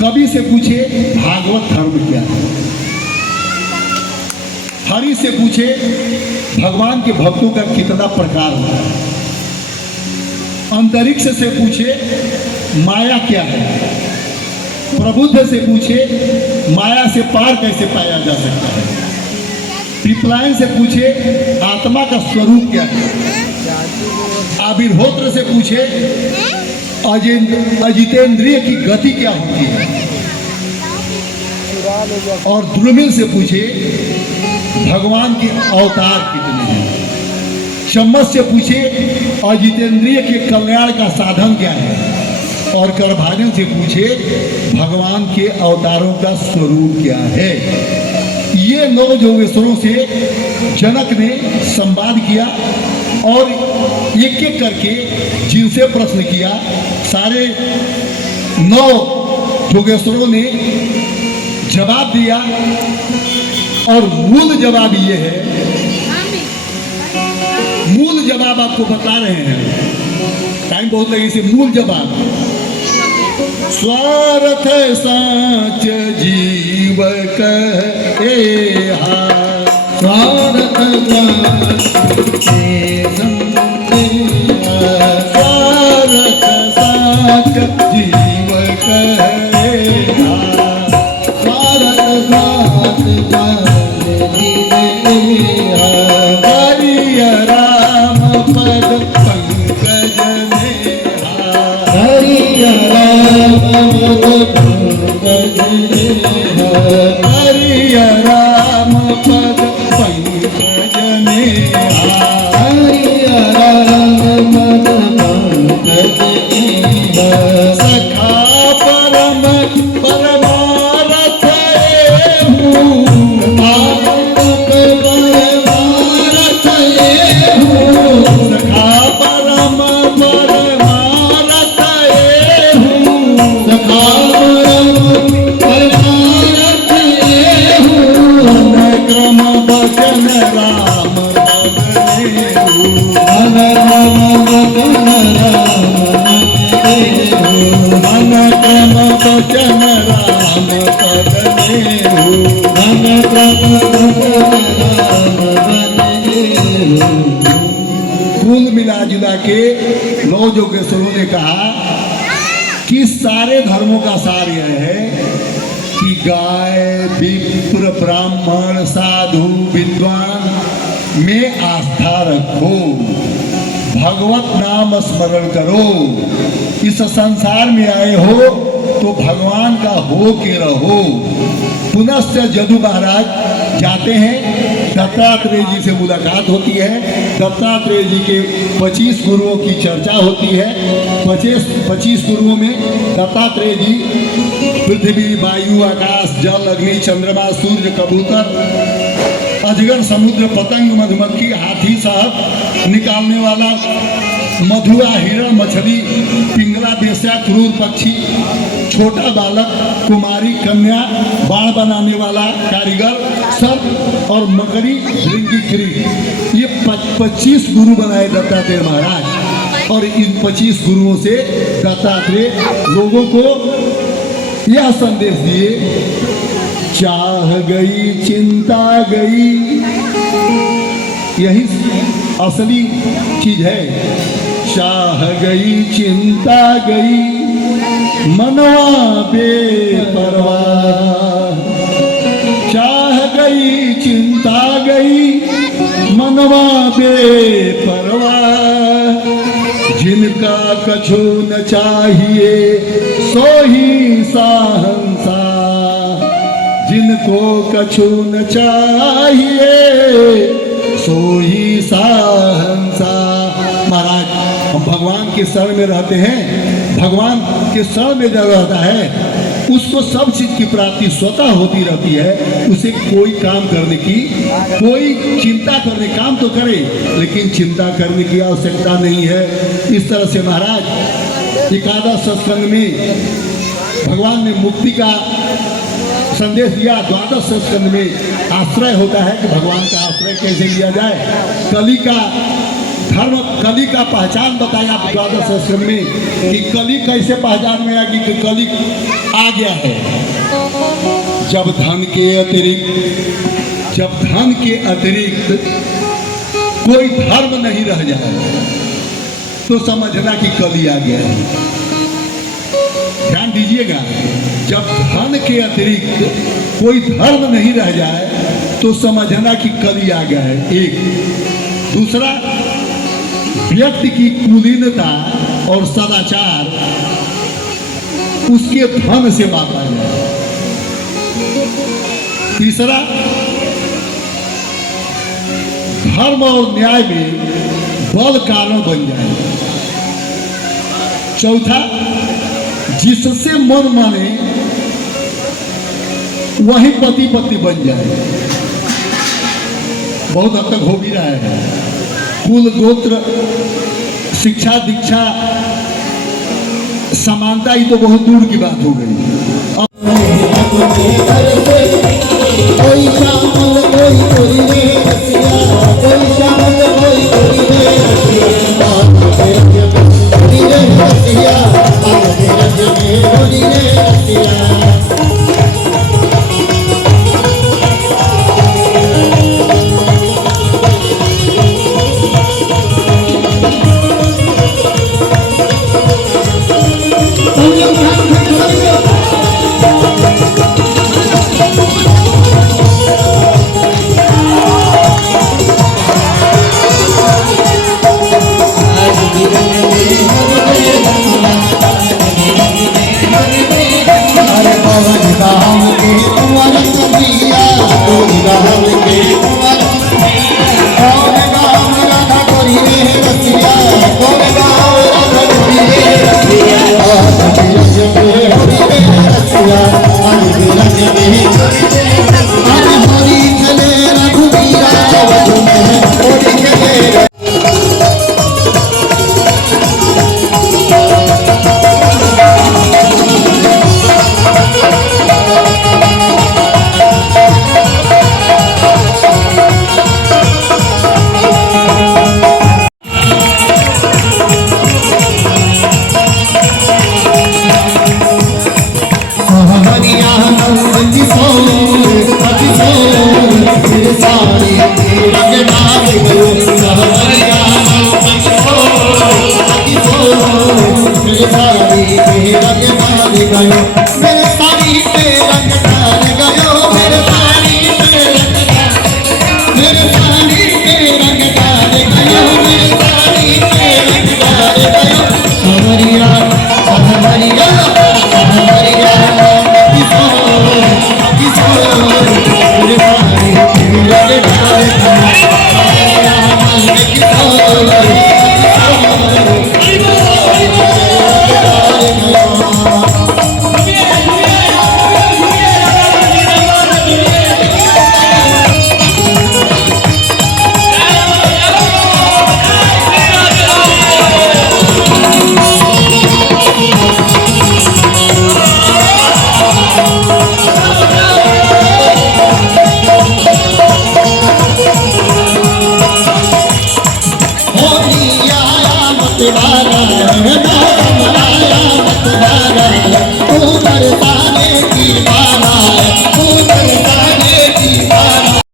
कवि से पूछे भागवत धर्म क्या है, हरि से पूछे भगवान के भक्तों का कितना प्रकार होता है, अंतरिक्ष से पूछे माया क्या है, प्रबुद्ध से पूछे माया से पार कैसे पाया जा सकता है, पिपलायन से पूछे आत्मा का स्वरूप क्या है, आविर्होत्र से पूछे अजितेंद्रिय की गति क्या होती है, और द्रुमिल से पूछे भगवान के अवतार कितने हैं, चम्मच से पूछे अजितेंद्रिय के कल्याण का साधन क्या है, और करभाजन से पूछे भगवान के अवतारों का स्वरूप क्या है। ये 9 योगेश्वरों से जनक ने संवाद किया और एक एक करके जिनसे प्रश्न किया, सारे 9 योगेश्वरों ने जवाब दिया। और मूल जवाब ये है, मूल जवाब आपको बता रहे हैं, टाइम बहुत लगे इसे। मूल जवाब स्वार्थ साच जीव कहे स्वार्थ साच जीव कहे हरिय राम पद पंकज में हरिय राम पद पंकज में हरिय राम पद पंकज में हरिय राम पद पंकज में सखा परम परमारथ कुल मिला जुला के 9 योगेश्वरों ने कहा कि सारे धर्मों का सार यह है कि गाय विप्र ब्राह्मण साधु विद्वान में आस्था रखो, भगवत नाम स्मरण करो, इस संसार में आए हो तो भगवान का हो के रहो। पुनश्च जदु महाराज जाते हैं, दत्तात्रेय जी से मुलाकात होती है, दत्तात्रेय जी के 25 गुरुओं की चर्चा होती है। 25 गुरुओं में दत्तात्रेय जी पृथ्वी वायु आकाश जल अग्नि चंद्रमा सूर्य कबूतर अजगर समुद्र पतंग मधुमक्खी हाथी साहब निकालने वाला मधुआ हिरण मछली पिंगला बेस्या क्रूर पक्षी छोटा बालक कुमारी कन्या बाण बनाने वाला कारीगर सर्प और मकड़ी श्रृंगी, ये 25 गुरु बनाए दत्तात्रेय महाराज। और इन 25 गुरुओं से दत्तात्रेय लोगों को यह संदेश दिए, चाह गई चिंता गई, यही असली चीज है। चाह गई चिंता गई मनवा बेपरवाह, चाह गई चिंता गई मनवा बेपरवाह, जिनका कछु न चाहिए सो ही साहंसा, जिनको कछु न चाहिए सो ही साहंसा। महाराज हम भगवान के शरण में रहते हैं, भगवान के शरण में जब रहता है उसको सब चीज की प्राप्ति स्वतः होती रहती है। उसे कोई काम करने की, कोई चिंता करने, काम तो करे लेकिन चिंता करने की आवश्यकता नहीं है। इस तरह से महाराज एकादश सत्संग में भगवान ने मुक्ति का संदेश दिया। द्वादश सत्संग में आश्रय होता है कि भगवान का आश्रय कैसे लिया जाए। कली का धर्म कली का पहचान बताया आप द्वादश स्कंद में कि कली कैसे पहचान में आएगी कि कली आ गया है। जब धन के अतिरिक्त कोई धर्म नहीं रह जाए तो समझना कि कली आ गया है। ध्यान दीजिएगा, जब धन के अतिरिक्त कोई धर्म नहीं रह जाए तो समझना कि कली आ गया है। एक दूसरा, व्यक्ति की कुलीनता और सदाचार उसके धन से मापा जाए। तीसरा, धर्म और न्याय में बल कारण बन जाए। चौथा, जिससे मन माने वही पति पत्नी बन जाए। बहुत हद तक हो भी रहा है। कुल गोत्र शिक्षा दीक्षा समानता ही तो बहुत दूर की बात हो गई। Bye.